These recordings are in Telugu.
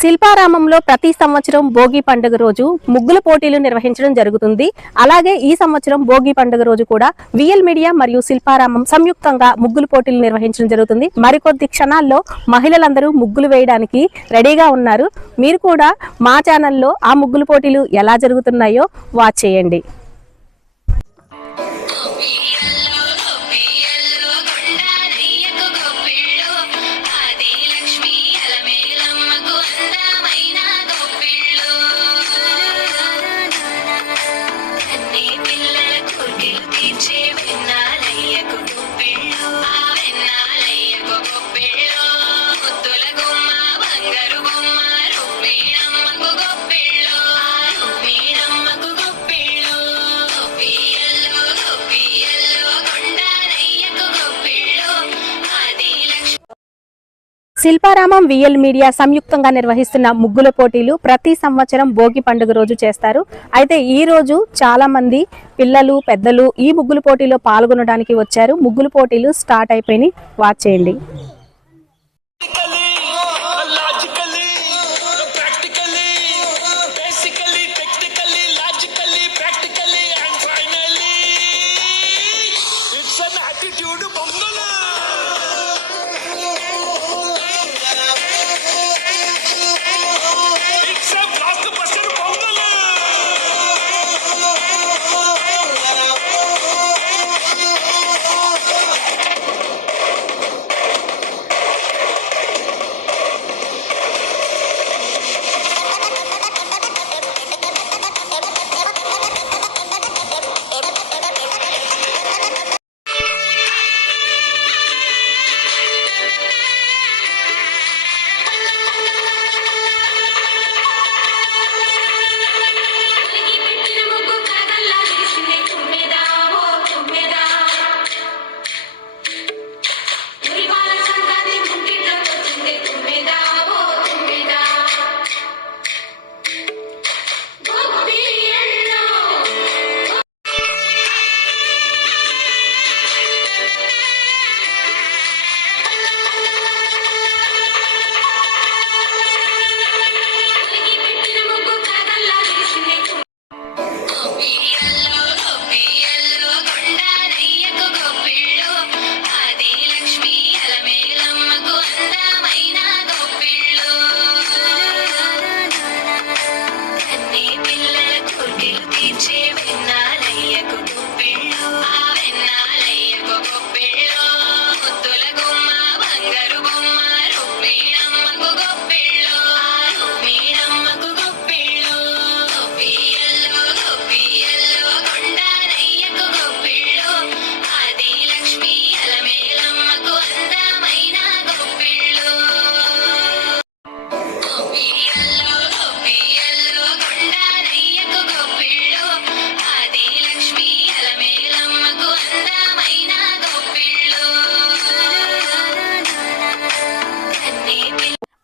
శిల్పారామంలో ప్రతి సంవత్సరం భోగి పండుగ రోజు ముగ్గుల పోటీలు నిర్వహించడం జరుగుతుంది. అలాగే ఈ సంవత్సరం భోగి పండుగ రోజు కూడా విఎల్ మీడియా మరియు శిల్పారామం సంయుక్తంగా ముగ్గుల పోటీలు నిర్వహించడం జరుగుతుంది. మరికొద్ది క్షణాల్లో మహిళలందరూ ముగ్గులు వేయడానికి రెడీగా ఉన్నారు. మీరు కూడా మా ఛానల్లో ఆ ముగ్గుల పోటీలు ఎలా జరుగుతున్నాయో వాచ్ చేయండి. శిల్పారామం విఎల్ మీడియా సంయుక్తంగా నిర్వహిస్తున్న ముగ్గుల పోటీలు ప్రతి సంవత్సరం భోగి పండుగ రోజు చేస్తారు. అయితే ఈ రోజు చాలా మంది పిల్లలు పెద్దలు ఈ ముగ్గుల పోటీలో పాల్గొనడానికి వచ్చారు. ముగ్గుల పోటీలు స్టార్ట్ అయిపోయి వాచ్ చేయండి.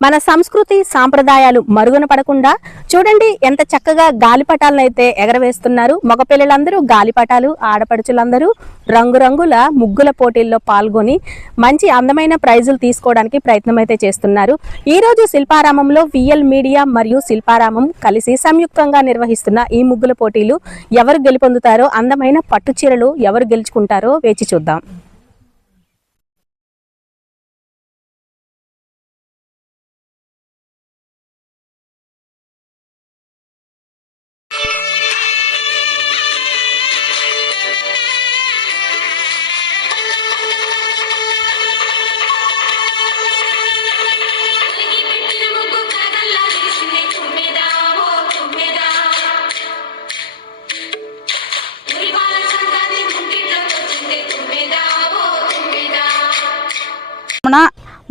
మన సంస్కృతి సాంప్రదాయాలు మరుగున పడకుండా చూడండి ఎంత చక్కగా గాలిపటాలను అయితే ఎగరవేస్తున్నారు. మగపిల్లలందరూ గాలిపటాలు, ఆడపడుచులందరూ రంగురంగుల ముగ్గుల పోటీల్లో పాల్గొని మంచి అందమైన ప్రైజులు తీసుకోవడానికి ప్రయత్నం అయితే చేస్తున్నారు. ఈ రోజు శిల్పారామంలో విఎల్ మీడియా మరియు శిల్పారామం కలిసి సంయుక్తంగా నిర్వహిస్తున్న ఈ ముగ్గుల పోటీలు ఎవరు గెలుపొందుతారో, అందమైన పట్టు చీరలు ఎవరు గెలుచుకుంటారో వేచి చూద్దాం.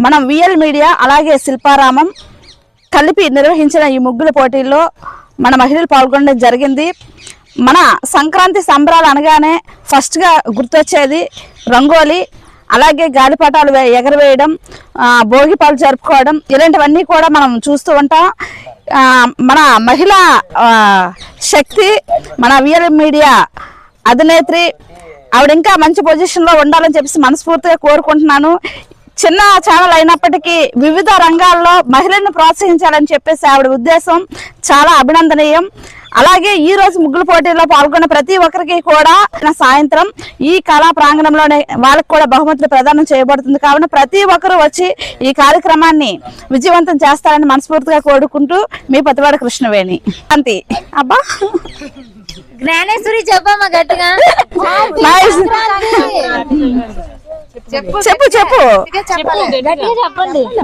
మనం విఎల్ మీడియా అలాగే శిల్పారామం కలిపి నిర్వహించిన ఈ ముగ్గుల పోటీల్లో మన మహిళలు పాల్గొనడం జరిగింది. మన సంక్రాంతి సంబరాలు అనగానే ఫస్ట్గా గుర్తొచ్చేది రంగోలి, అలాగే గాలిపటాలు ఎగరవేయడం, భోగిపాలు జరుపుకోవడం, ఇలాంటివన్నీ కూడా మనం చూస్తూ ఉంటాం. మన మహిళా శక్తి మన విఎల్ మీడియా అధినేత్రి ఆవిడ ఇంకా మంచి పొజిషన్లో ఉండాలని చెప్పేసి మనస్ఫూర్తిగా కోరుకుంటున్నాను. చిన్న ఛానల్ అయినప్పటికీ వివిధ రంగాల్లో మహిళలను ప్రోత్సహించాలని చెప్పేసి ఆవిడ ఉద్దేశం చాలా అభినందనీయం. అలాగే ఈ రోజు ముగ్గుల పోటీల్లో పాల్గొన్న ప్రతి ఒక్కరికి కూడా సాయంత్రం ఈ కళా ప్రాంగణంలోనే వాళ్ళకి కూడా బహుమతులు ప్రదానం చేయబడుతుంది. కావున ప్రతి ఒక్కరూ వచ్చి ఈ కార్యక్రమాన్ని విజయవంతం చేస్తారని మనస్ఫూర్తిగా కోరుకుంటూ మీ పతివాడ కృష్ణవేణి. అంతే అబ్బా జ్ఞానేశ్వరి చెప్పమ్మా గట్టిగా. చెప్పు చెప్పు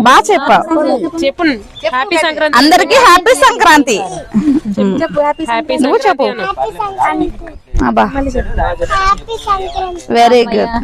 బాగా చెప్పు. అందరికి హ్యాపీ సంక్రాంతి. నువ్వు చెప్పు. అబ్బా వెరీ గుడ్.